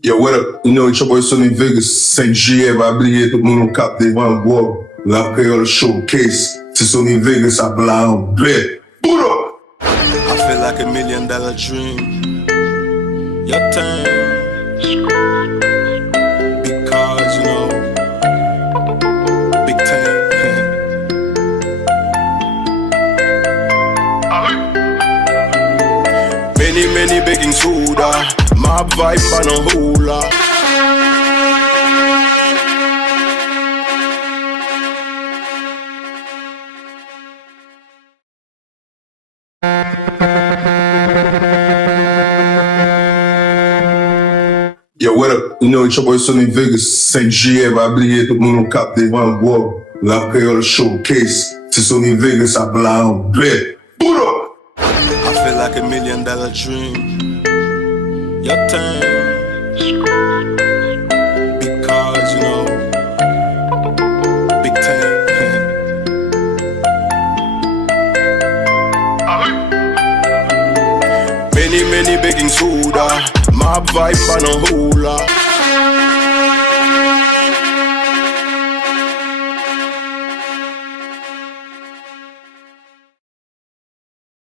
Yo, what up? You know, it's your boy Sonny Vegas, Saint Jiyè, va oublier tout le monde Okap, devan, Gwog, la créole showcase. C'est Sonny Vegas, à blanc, en bleu. Pull up! I feel like $1,000,000 dream. Your time. Because, you know, big time. Many baking soda. My vibe on a hula. Yo, what up? You know, it's your boy Sonny Vegas, Saint Jiyè, va oublier tout le monde Okap, devan, Gwog, la créole showcase. C'est Sonny Vegas, à blanc, en bleu. Pull up! I feel like $1,000,000 dream. Your time. Because, you know, big time. Many baking soda. My vibe on a hula.